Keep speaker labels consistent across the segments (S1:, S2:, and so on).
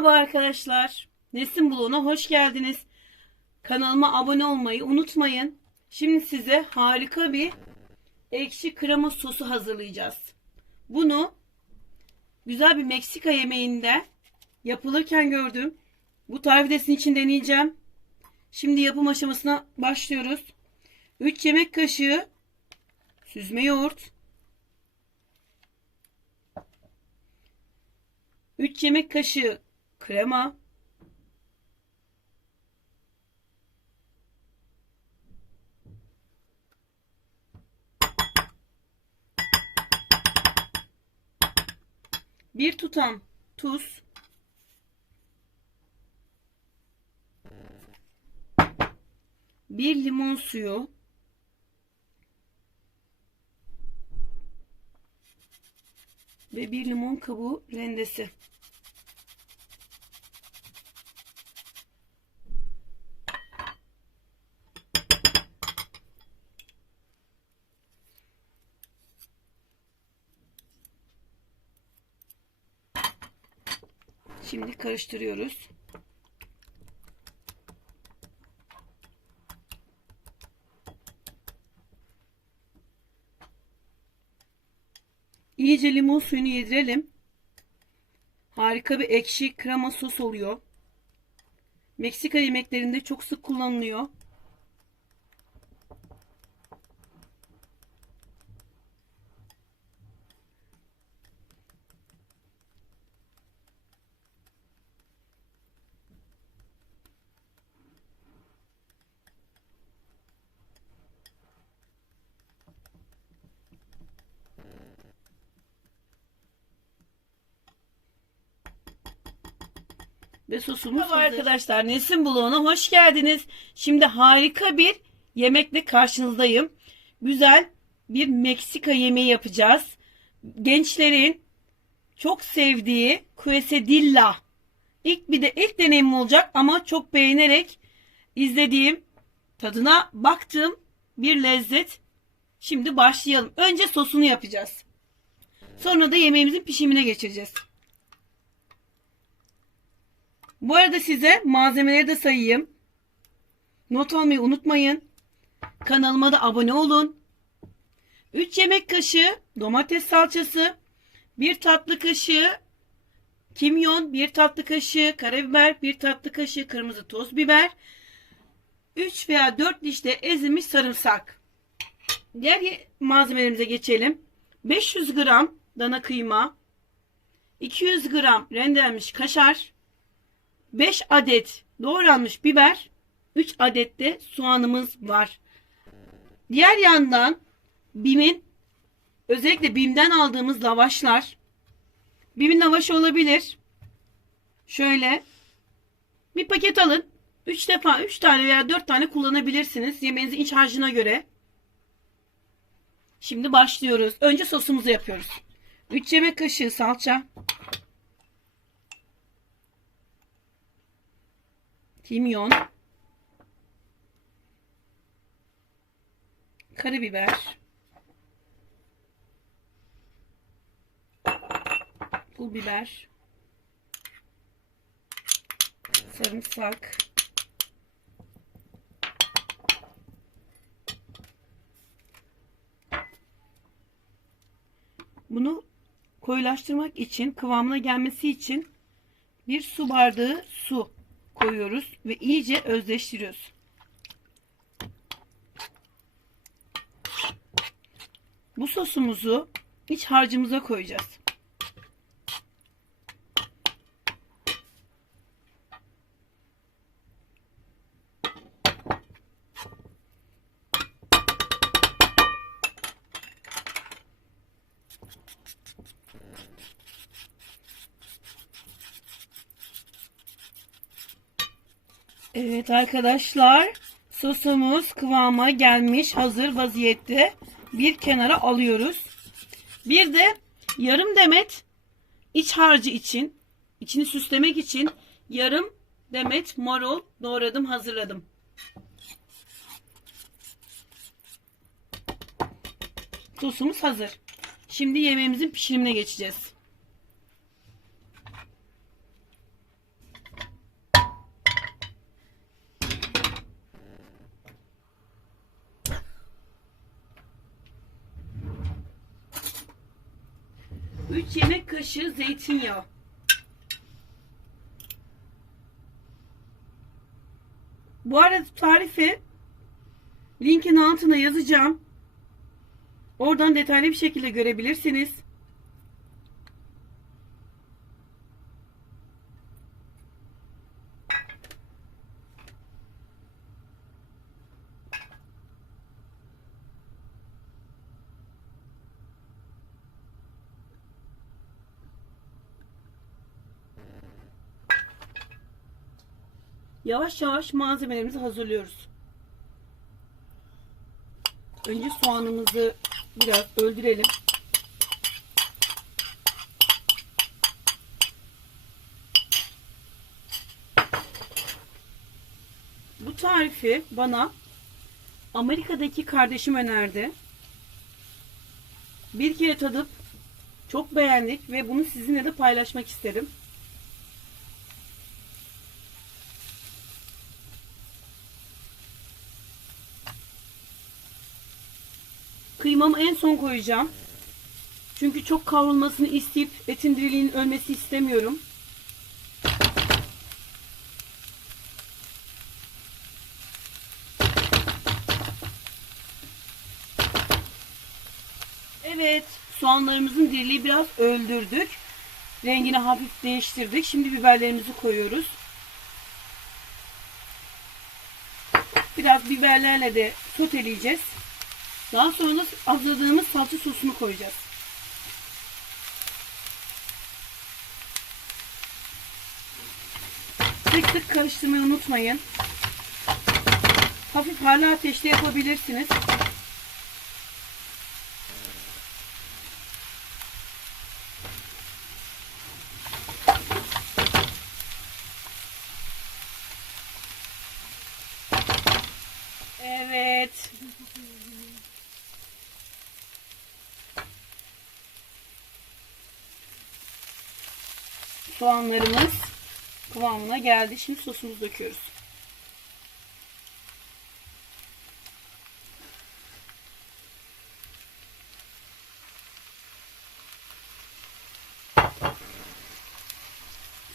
S1: Merhaba arkadaşlar. Nesin Bloğu'na hoş geldiniz. Kanalıma abone olmayı unutmayın. Şimdi size harika bir ekşi krema sosu hazırlayacağız. Bunu güzel bir Meksika yemeğinde yapılırken gördüm. Bu tarifi de sizin için deneyeceğim. Şimdi yapım aşamasına başlıyoruz. 3 yemek kaşığı süzme yoğurt. 3 yemek kaşığı krema. Bir tutam tuz. Bir limon suyu. Ve bir limon kabuğu rendesi. Şimdi karıştırıyoruz. İyice limon suyunu yedirelim. Harika bir ekşi krema sos oluyor. Meksika yemeklerinde çok sık kullanılıyor. Ve sosumuz Merhaba arkadaşlar Nesin Bloğu'na hoş geldiniz. Şimdi harika bir yemekle karşınızdayım. Güzel bir Meksika yemeği yapacağız. Gençlerin çok sevdiği quesadilla. İlk bir de ilk deneyimim olacak ama çok beğenerek izlediğim, tadına baktığım bir lezzet. Şimdi başlayalım. Önce sosunu yapacağız. Sonra da yemeğimizin pişimine geçeceğiz. Bu arada size malzemeleri de sayayım. Not almayı unutmayın. Kanalıma da abone olun. 3 yemek kaşığı domates salçası, 1 tatlı kaşığı kimyon, 1 tatlı kaşığı karabiber, 1 tatlı kaşığı kırmızı toz biber, 3 veya 4 dişte ezilmiş sarımsak. Diğer malzemelerimize geçelim. 500 gram dana kıyma, 200 gram rendelenmiş kaşar, 5 adet doğranmış biber, 3 adet de soğanımız var. Diğer yandan BİM'in özellikle BİM'den aldığımız lavaşlar BİM'in lavaşı olabilir. Şöyle bir paket alın. 3 defa 3 tane veya 4 tane kullanabilirsiniz yemeğinizin iç harcına göre. Şimdi başlıyoruz. Önce sosumuzu yapıyoruz. 3 yemek kaşığı salça. Kimyon, karabiber, pul biber, sarımsak, bunu koyulaştırmak için kıvamına gelmesi için bir su bardağı su koyuyoruz ve iyice özleştiriyoruz. Bu sosumuzu iç harcımıza koyacağız. Evet arkadaşlar sosumuz kıvama gelmiş hazır vaziyette bir kenara alıyoruz. Bir de yarım demet iç harcı için içini süslemek için yarım demet marul doğradım hazırladım. Sosumuz hazır. Şimdi yemeğimizin pişirimine geçeceğiz. 3 yemek kaşığı zeytinyağı. Bu arada tarifi linkin altına yazacağım. Oradan detaylı bir şekilde görebilirsiniz. Yavaş yavaş malzemelerimizi hazırlıyoruz. Önce soğanımızı biraz öldürelim. Bu tarifi bana Amerika'daki kardeşim önerdi. Bir kere tadıp çok beğendik ve bunu sizinle de paylaşmak isterim. Kıymamı en son koyacağım. Çünkü çok kavrulmasını isteyip etin diriliğinin ölmesi istemiyorum. Evet, soğanlarımızın diriliği biraz öldürdük. Rengini hafif değiştirdik. Şimdi biberlerimizi koyuyoruz. Biraz biberlerle de soteleyeceğiz. Daha sonra hazırladığımız salça sosunu koyacağız. Sık sık karıştırmayı unutmayın. Hafif hala ateşte yapabilirsiniz. Evet. Soğanlarımız kıvamına geldi. Şimdi sosumuzu döküyoruz.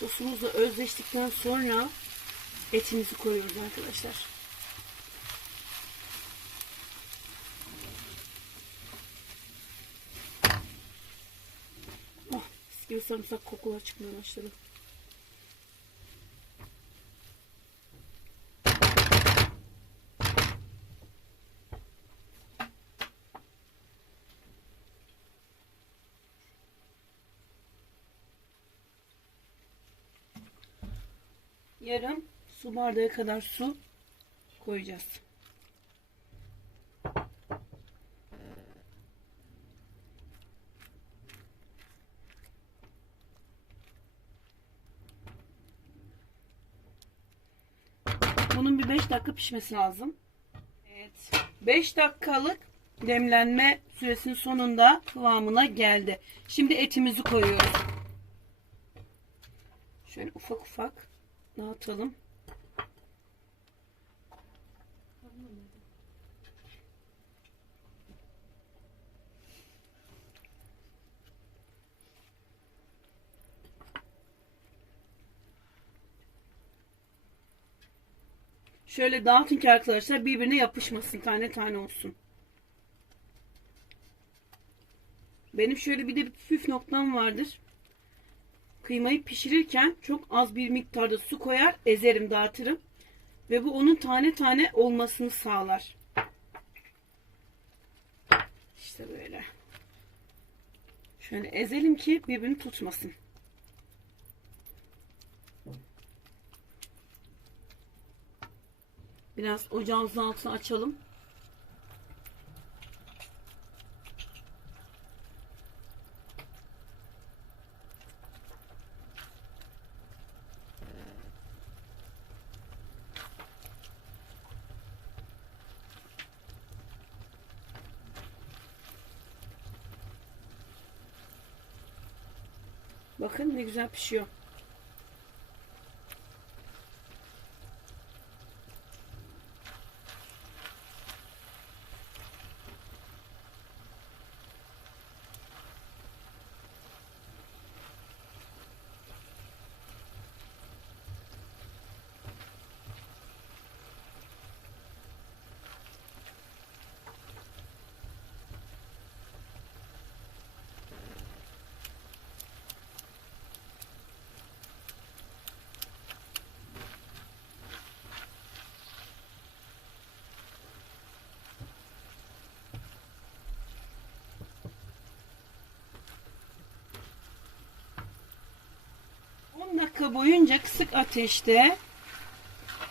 S1: Sosumuzla özleştikten sonra etimizi koyuyoruz arkadaşlar. Sarımsak kokular çıkmaya başladı. Yarım su bardağı kadar su koyacağız. Bunun bir 5 dakika pişmesi lazım. Evet. 5 dakikalık demlenme süresinin sonunda kıvamına geldi. Şimdi etimizi koyuyoruz. Şöyle ufak ufak dağıtalım. Şöyle dağıtın ki arkadaşlar birbirine yapışmasın. Tane tane olsun. Benim şöyle bir de bir püf noktam vardır. Kıymayı pişirirken çok az bir miktarda su koyar, ezerim, dağıtırım. Ve bu onun tane tane olmasını sağlar. İşte böyle. Şöyle ezelim ki birbirini tutmasın. Biraz ocağımızın altını açalım. Bakın ne güzel pişiyor. Dakika boyunca kısık ateşte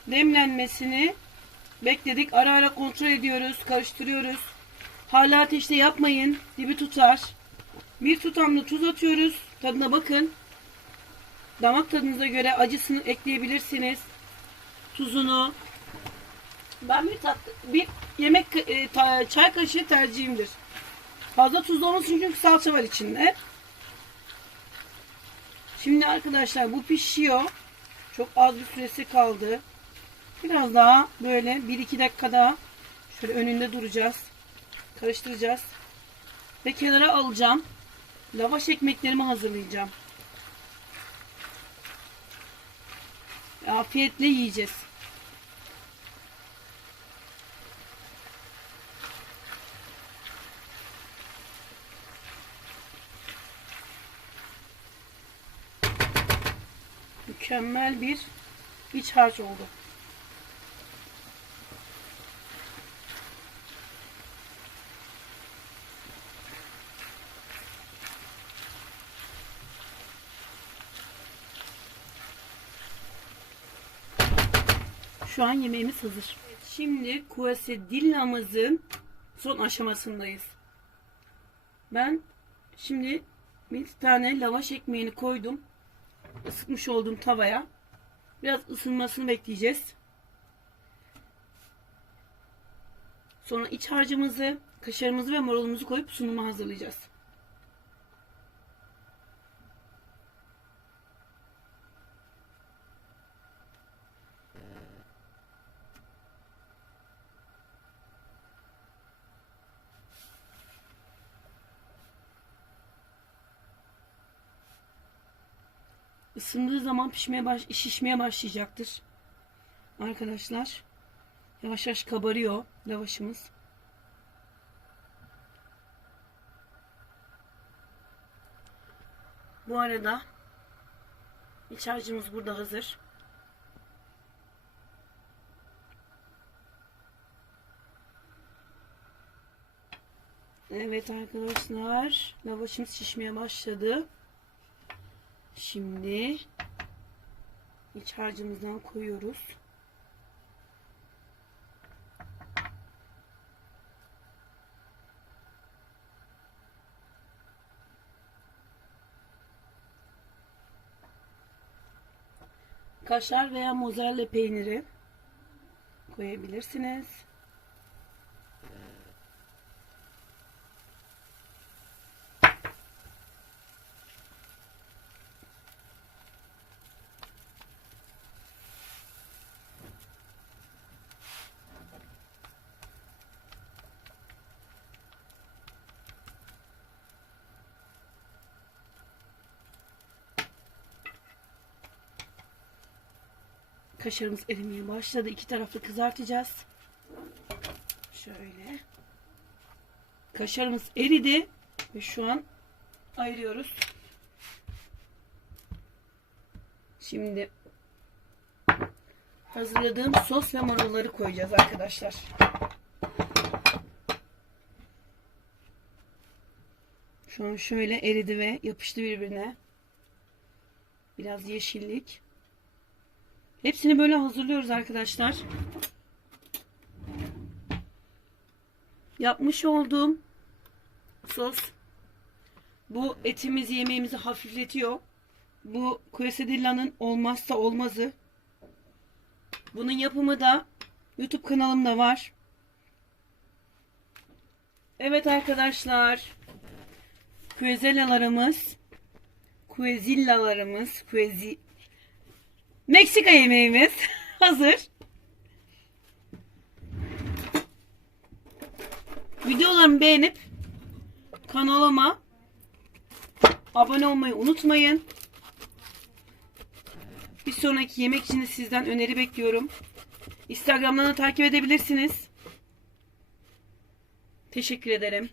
S1: demlenmesini bekledik. Ara ara kontrol ediyoruz, karıştırıyoruz. Hala ateşte yapmayın. Dibi tutar. Bir tutamda tuz atıyoruz. Tadına bakın. Damak tadınıza göre acısını ekleyebilirsiniz. Tuzunu. Ben bir tat, bir yemek e, ta- çay kaşığı tercihimdir. Fazla tuzlu olmasın çünkü salça var içinde. Şimdi arkadaşlar bu pişiyor. Çok az bir süresi kaldı. Biraz daha böyle 1-2 dakika daha şöyle önünde duracağız. Karıştıracağız. Ve kenara alacağım. Lavaş ekmeklerimi hazırlayacağım. Afiyetle yiyeceğiz. Mükemmel bir iç harç oldu. Şu an yemeğimiz hazır. Şimdi quesadillamızın son aşamasındayız. Ben şimdi bir tane lavaş ekmeğini koydum. Isıtmış olduğum tavaya. Biraz ısınmasını bekleyeceğiz. Sonra iç harcımızı, kaşarımızı ve marulumuzu koyup sunuma hazırlayacağız. Isındığı zaman pişmeye baş, şişmeye başlayacaktır. Arkadaşlar yavaş yavaş kabarıyor lavaşımız. Bu arada iç harcımız burada hazır. Evet arkadaşlar lavaşımız şişmeye başladı. Şimdi iç harcımızdan koyuyoruz. Kaşar veya mozzarella peyniri koyabilirsiniz. Kaşarımız erimeye başladı. İki taraflı kızartacağız. Şöyle. Kaşarımız eridi. Ve şu an ayırıyoruz. Şimdi hazırladığım sos ve marulları koyacağız arkadaşlar. Şu an şöyle eridi ve yapıştı birbirine. Biraz yeşillik. Hepsini böyle hazırlıyoruz arkadaşlar. Yapmış olduğum sos bu etimizi yemeğimizi hafifletiyor. Bu quesadilla'nın olmazsa olmazı. Bunun yapımı da YouTube kanalımda var. Evet arkadaşlar. Quesadillarımız Quesillalarımız Quezi Meksika yemeğimiz hazır. Videolarımı beğenip kanalıma abone olmayı unutmayın. Bir sonraki yemek için de sizden öneri bekliyorum. Instagram'dan da takip edebilirsiniz. Teşekkür ederim.